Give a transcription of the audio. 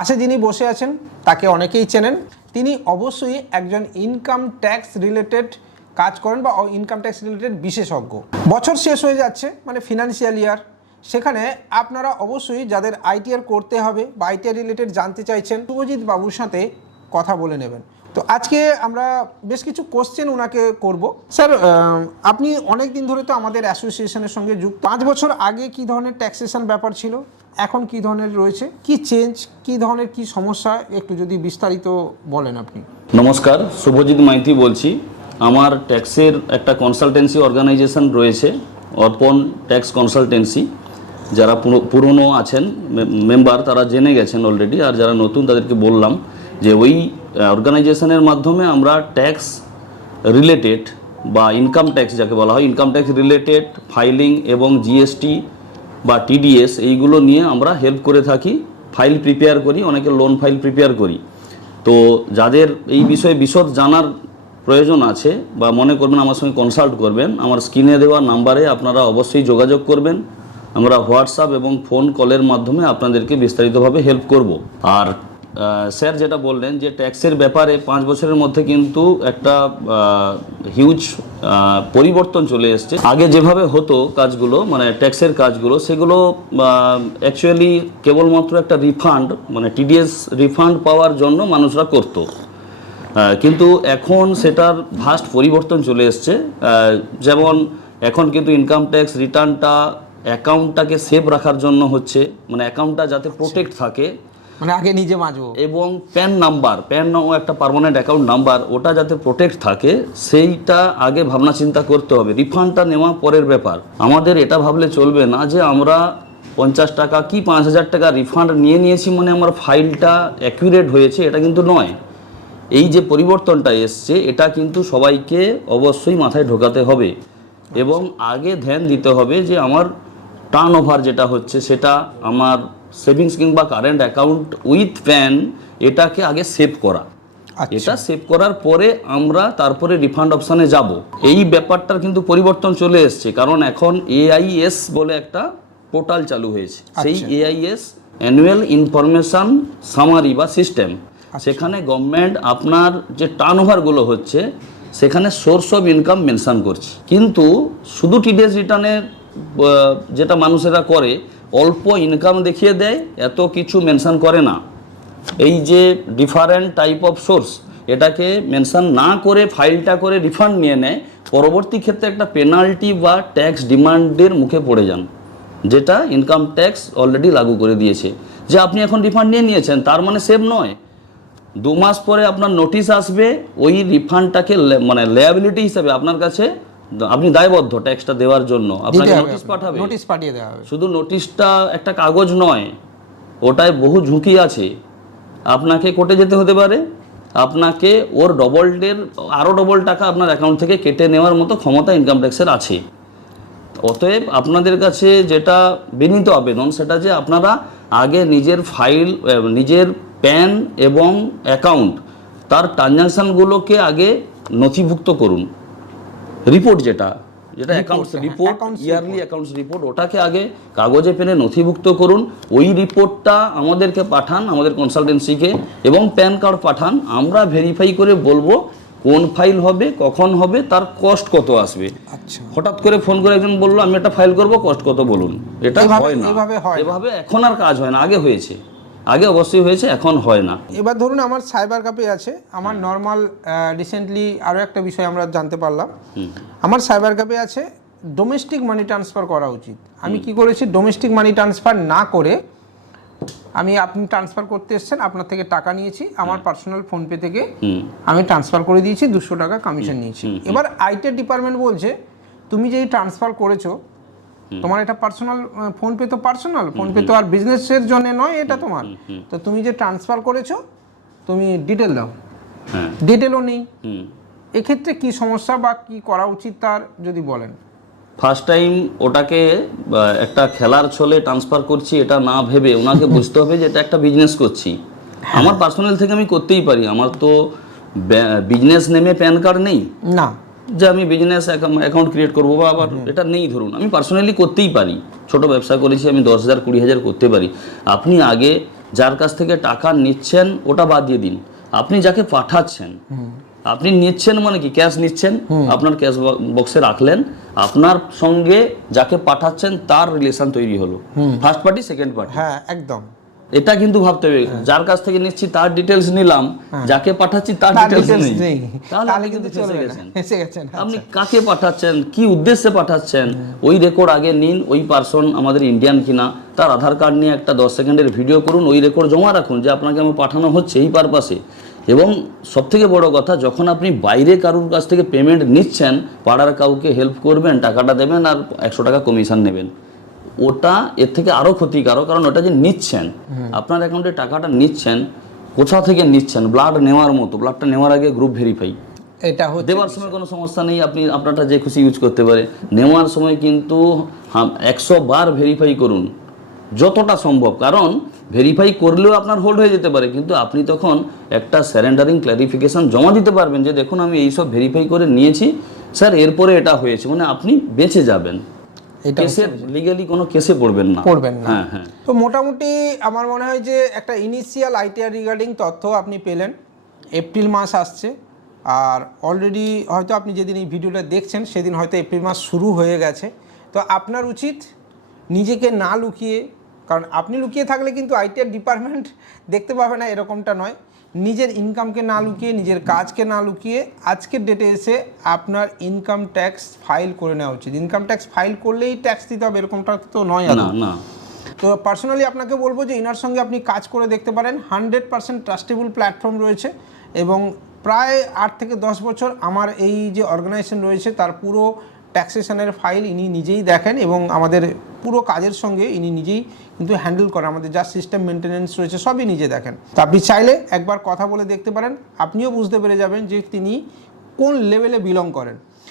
পাশে যিনি বসে আছেন, তাকে অনেকেই চেনেন। তিনি অবশ্যই একজন ইনকাম ট্যাক্স রিলেটেড কাজ করেন বা ইনকাম ট্যাক্স রিলেটেড বিশেষজ্ঞ। বছর শেষ হয়ে যাচ্ছে মানে ফিনান্সিয়াল ইয়ার সেখানে আপনারা অবশ্যই যাদের আইটিআর করতে হবে বা আইটিআর রিলেটেড জানতে চাইছেন, শুভজিৎ বাবুর সাথে কথা বলে নেবেন। তো আজকে আমরা বেশ কিছু কোশ্চেন ওনাকে করব। স্যার আপনি অনেক দিন ধরে তো আমাদের অ্যাসোসিয়েশনের সঙ্গে যুক্ত। পাঁচ বছর আগে কি ধরনের ট্যাক্সেশন ব্যাপার ছিল? এখন কি ধরনের রয়েছে? কি চেঞ্জ কি ধরনের কি সমস্যা? একটু যদি বিস্তারিত বলেন আপনি। নমস্কার, শুভজিৎ মাইতি বলছি। আমার ট্যাক্সের একটা কনসালটেন্সি অর্গানাইজেশন রয়েছে, অর্পণ ট্যাক্স কনসালটেন্সি যারা পুরো- পুরনো আছেন মেম্বার তারা জেনে গেছেন অলরেডি আর যারা নতুন, তাদেরকে বললাম যে ওই অর্গানাইজেশনের মাধ্যমে আমরা ট্যাক্স রিলেটেড বা ইনকাম ট্যাক্স যাকে বলা হয় ইনকাম ট্যাক্স রিলেটেড ফাইলিং এবং জিএসটি বা টিডিএস এইগুলো নিয়ে আমরা হেল্প করে থাকি ফাইল প্রিপেয়ার করি, অনেকে লোন ফাইল প্রিপেয়ার করি। তো যাদের এই বিষয়ে বিশদ জানার প্রয়োজন আছে বা মনে করবেন আমার সঙ্গে কনসাল্ট করবেন, আমার স্ক্রিনে দেওয়া নাম্বারে আপনারা অবশ্যই যোগাযোগ করবেন, আমরা হোয়াটসঅ্যাপ এবং ফোন কলের মাধ্যমে আপনাদেরকে বিস্তারিতভাবে হেল্প করব। আর স্যার যেটা বললেন যে ট্যাক্সের ব্যাপারে পাঁচ বছরের মধ্যে কিন্তু একটা হিউজ পরিবর্তন চলে এসছে। আগে যেভাবে হতো কাজগুলো মানে ট্যাক্সের কাজগুলো, সেগুলো অ্যাকচুয়ালি কেবলমাত্র একটা রিফান্ড মানে টিডিএস রিফান্ড পাওয়ার জন্য মানুষরা করতো। কিন্তু এখন সেটার ভাস্ট পরিবর্তন চলে এসছে। যেমন এখন কিন্তু ইনকাম ট্যাক্স রিটার্নটা অ্যাকাউন্টটাকে সেভ রাখার জন্য হচ্ছে মানে অ্যাকাউন্টটা যাতে প্রোটেক্ট থাকে। মানে আগে নিজে মাজবো। এবং প্যান নাম্বার প্যান একটা পার্মানেন্ট অ্যাকাউন্ট নাম্বার, ওটা যাতে প্রোটেক্ট থাকে, সেইটা আগে ভাবনা চিন্তা করতে হবে। রিফান্ডটা নেওয়া পরের ব্যাপার। আমাদের এটা ভাবলে চলবে না যে আমরা পঞ্চাশ টাকা কি পাঁচ হাজার টাকা রিফান্ড নিয়ে নিয়েছি মানে আমার ফাইলটা অ্যাকুরেট হয়েছে, এটা কিন্তু নয়। এই যে পরিবর্তনটা এসছে, এটা কিন্তু সবাইকে অবশ্যই মাথায় ঢোকাতে হবে। এবং আগে ধ্যান দিতে হবে যে আমার টার্ন ওভার যেটা হচ্ছে, সেটা আমার সেভিংস কিংবা কারেন্ট অ্যাকাউন্ট উইথ প্যান এটাকে আগে সেভ করা। আচ্ছা। এটা সেভ করার পরে আমরা তারপরে রিফান্ড অপশানে যাব। এই ব্যাপারটার কিন্তু পরিবর্তন চলে এসছে কারণ এখন এআইএস বলে একটা পোর্টাল চালু হয়েছে। সেই আচ্ছা। এআইএস অ্যানুয়াল ইনফরমেশন সামারি বা সিস্টেম। সেখানে গভর্নমেন্ট আপনার যে টার্ন ওভারগুলো হচ্ছে সেখানে সোর্স অফ ইনকাম মেনশন করছে। কিন্তু শুধু টিডিএস রিটার্নের যেটা মানুষেরা করে, অল্প ইনকাম দেখিয়ে দেয়, এত কিছু মেনশন করে না। এই যে ডিফারেন্ট টাইপ অফ সোর্স এটাকে মেনশন না করে ফাইলটা করে রিফান্ড নিয়ে নেয়, পরবর্তী ক্ষেত্রে একটা পেনাল্টি বা ট্যাক্স ডিমান্ডের মুখে পড়ে যান, যেটা ইনকাম ট্যাক্স অলরেডি লাগু করে দিয়েছে। যে আপনি এখন রিফান্ড নিয়ে নিয়েছেন, তার মানে সেভ নয়। দু মাস পরে আপনার নোটিশ আসবে, ওই রিফান্ডটাকে মানে লেয়াবিলিটি হিসাবে আপনার কাছে আপনি দায়বদ্ধ ট্যাক্সটা দেওয়ার জন্য। আপনাকে নোটিশ পাঠাবে। নোটিশ পাঠিয়ে দেওয়া হবে। শুধু নোটিশটা একটা কাগজ নয় ওটায় বহু ঝুঁকি আছে। আপনাকে কোর্টে যেতে হতে পারে। আপনাকে ওর ডবলটের আরও ডবল টাকা আপনার অ্যাকাউন্ট থেকে কেটে নেওয়ার মতো ক্ষমতা ইনকাম ট্যাক্সের আছে। অতএব আপনাদের কাছে যেটা বিনীত আবেদন সেটা যে আপনারা আগে নিজের ফাইল নিজের প্যান এবং অ্যাকাউন্ট তার ট্রানজাকশানগুলোকে আগে নথিভুক্ত করুন। রিপোর্ট যেটা যেটা accounts report yearly accounts report ওটাকে আগে কাগজে পেনে নথিভুক্ত করুন। ওই রিপোর্টটা আমাদেরকে পাঠান আমাদের কনসালটেন্সিকে এবং প্যান কার্ড পাঠান। আমরা ভেরিফাই করে বলব কোন ফাইল হবে কখন হবে তার কস্ট কত আসবে। আচ্ছা। হঠাৎ করে ফোন করে একজন বলল আমি একটা ফাইল করব কষ্ট কত বলুন? এটা হয় হয় না। এভাবে এখন আর কাজ হয় না আগে হয়েছে। আগে অবশ্যই হয়েছে এখন হয় না। এবার ধরুন আমার সাইবার ক্যাফে আছে আমার নর্মাল রিসেন্টলি আরও একটা বিষয় আমরা জানতে পারলাম। আমার সাইবার ক্যাফে আছে ডোমেস্টিক মানি ট্রান্সফার করা উচিত। আমি কি করেছি ডোমেস্টিক মানি ট্রান্সফার না করে আমি আপনি ট্রান্সফার করতে এসেছেন আপনার থেকে টাকা নিয়েছি আমার পার্সোনাল ফোনপে থেকে আমি ট্রান্সফার করে দিয়েছি দুশো টাকা কমিশন নিয়েছি। এবার আইটি ডিপার্টমেন্ট বলছে তুমি যেই ট্রান্সফার করেছ তোমার এটা পার্সোনাল ফোনপে তো পার্সোনাল ফোনপে তো আর বিজনেসের জন্য নয় এটা তোমার। তো তুমি যে ট্রান্সফার করেছ তুমি ডিটেল দাও। হ্যাঁ। ডিটেলও নেই। হুম। এক্ষেত্রে কি সমস্যা বা কি করা উচিত তার যদি বলেন? ফার্স্ট টাইম ওটাকে একটা খেলার ছলে ট্রান্সফার করছি এটা না ভেবে ওনাকে বুঝতে হবে যে এটা একটা বিজনেস করছি। আমার পার্সোনাল থেকে আমি করতেই পারি। আমার তো বিজনেস নেমে প্যান কার্ড নেই। না। যে আমি বিজনেস অ্যাকাউন্ট ক্রিয়েট করব বা আবার এটা নেই ধরুন। আমি পার্সোনালি করতেই পারি। ছোট ব্যবসা করেছি আমি দশ হাজার কুড়ি হাজার করতে পারি। আপনি আগে যার কাছ থেকে টাকা নিচ্ছেন ওটা বাদ দিয়ে দিন। আপনি যাকে পাঠাচ্ছেন আপনি নিচ্ছেন মানে কি? ক্যাশ নিচ্ছেন আপনার ক্যাশ বক্সে রাখলেন আপনার সঙ্গে যাকে পাঠাচ্ছেন তার রিলেশন তৈরি হলো। ফার্স্ট পার্টি সেকেন্ড পার্টি হ্যাঁ একদম। এটা কিন্তু ভাবতে হবে। যার কাছ থেকে নিচ্ছি তার ডিটেলস নিলাম যাকে পাঠাচ্ছি তার ডিটেলস নেই। তাহলে কিন্তু না। গেছেন। গেছেন। আপনি কাকে পাঠাচ্ছেন কি উদ্দেশ্যে পাঠাচ্ছেন ওই রেকর্ড আগে নিন ওই পার্সন আমাদের ইন্ডিয়ান কিনা তার আধার কার্ড নিয়ে একটা দশ সেকেন্ডের ভিডিও করুন ওই রেকর্ড জমা রাখুন যে আপনাকে আমার পাঠানো হচ্ছে এই পারপাসে এবং সবথেকে বড় কথা যখন আপনি বাইরে কারোর কাছ থেকে পেমেন্ট নিচ্ছেন পাড়ার কাউকে হেল্প করবেন টাকাটা দেবেন আর একশো টাকা কমিশন নেবেন। ওটা এর থেকে আরও ক্ষতিকারক কারণ ওটা যে নিচ্ছেন আপনার অ্যাকাউন্টে টাকাটা নিচ্ছেন কোথা থেকে নিচ্ছেন? ব্লাড নেওয়ার মতো ব্লাডটা নেওয়ার আগে গ্রুপ ভেরিফাই এটা দেওয়ার সময় কোনো সমস্যা নেই আপনি আপনারটা যে খুশি ইউজ করতে পারে। নেওয়ার সময় কিন্তু একশো বার ভেরিফাই করুন যতটা সম্ভব। কারণ ভেরিফাই করলেও আপনার হোল্ড হয়ে যেতে পারে কিন্তু আপনি তখন একটা স্যারেন্ডারিং ক্ল্যারিফিকেশন জমা দিতে পারবেন যে দেখুন আমি এইসব ভেরিফাই করে নিয়েছি। স্যার এরপরে এটা হয়েছে। মানে আপনি বেঁচে যাবেন। এটা লিগালি কোনো কেসে পড়বেন না। পড়বেন না। হ্যাঁ হ্যাঁ। তো মোটামুটি আমার মনে হয় যে একটা ইনিশিয়াল আইটিআর রিগার্ডিং তথ্য আপনি পেলেন। এপ্রিল মাস আসছে। আর অলরেডি হয়তো আপনি যেদিন এই ভিডিওটা দেখছেন সেদিন হয়তো এপ্রিল মাস শুরু হয়ে গেছে। তো আপনার উচিত নিজেকে না লুকিয়ে কারণ আপনি লুকিয়ে থাকলে কিন্তু আইটিআর ডিপার্টমেন্ট দেখতে পাবে না এরকমটা নয়। নিজের ইনকামকে না লুকিয়ে নিজের কাজকে না লুকিয়ে আজকের ডেটে এসে আপনার ইনকাম ট্যাক্স ফাইল করে নেওয়া উচিত। ইনকাম ট্যাক্স ফাইল করলেই ট্যাক্স দিতে হবে এরকমটা তো নয়। না না। তো পার্সোনালি আপনাকে বলব যে ইনার সঙ্গে আপনি কাজ করে দেখতে পারেন। হান্ড্রেড পার্সেন্ট ট্রাস্টেবল প্ল্যাটফর্ম রয়েছে এবং প্রায় আট থেকে দশ বছর আমার এই যে অর্গানাইজেশন রয়েছে তার পুরো ট্যাক্সেশনের ফাইল ইনি নিজেই দেখেন এবং আমাদের পুরো কাজের সঙ্গে ইনি নিজেই কিন্তু হ্যান্ডেল করেন। আমাদের যা সিস্টেম মেনটেনেন্স রয়েছে সবই নিজে দেখেন। তা আপনি চাইলে একবার কথা বলে দেখতে পারেন। আপনিও বুঝতে পেরে যাবেন যে তিনি কোন লেভেলে বিলং করেন।